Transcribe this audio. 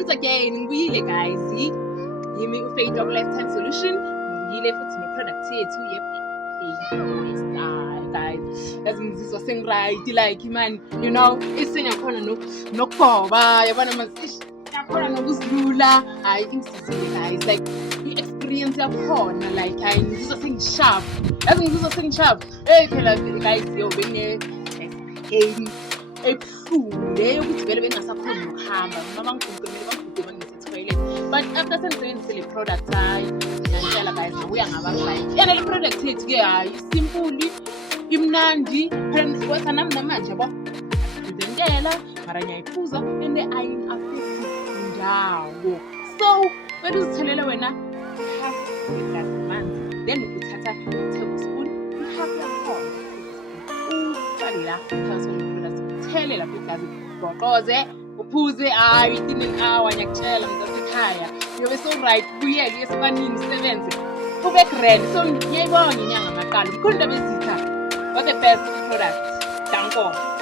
once again, ngibuyile guys. Yimi uFaith of Lifetime Solution. Ngibuyile futhi ne-product yethu ye-style guys. Yazi ngizizwa sengiright like man, you know, isinya khona nokugoba, yabona manje yakhona nokuzilula. I think sisile guys like i-experience yakhona like hayi ngizizwa sengisharp. Yazi ngizizwa sengisharp. Hey phela guys yo bene pain ebuhlungu leyo ukuthi vele bengasakhoni ukuhamba noma bangigqugqumele bangise-toilet, but after sengisebenzise le product hayi ngiyantshela guys ngabuya ngaba right. Yena le product yethu-ke hayi simple, imnandi phela nami namanje yabo ngidentela mara ngiyayiphuza and ayini-affect indawo. So wena uzithelele wena half glass amanzi, then uthatha i-tablespoon half yakhona la thele lapha igazi goqoze uphuze hayi within an hour ngiyakutshela ngizasekhaya uyobe so right buyele esifanini usebenze kube grand. So ngiyayibonga inyanga maqala mkhulu into bezitha what the best product. Danko.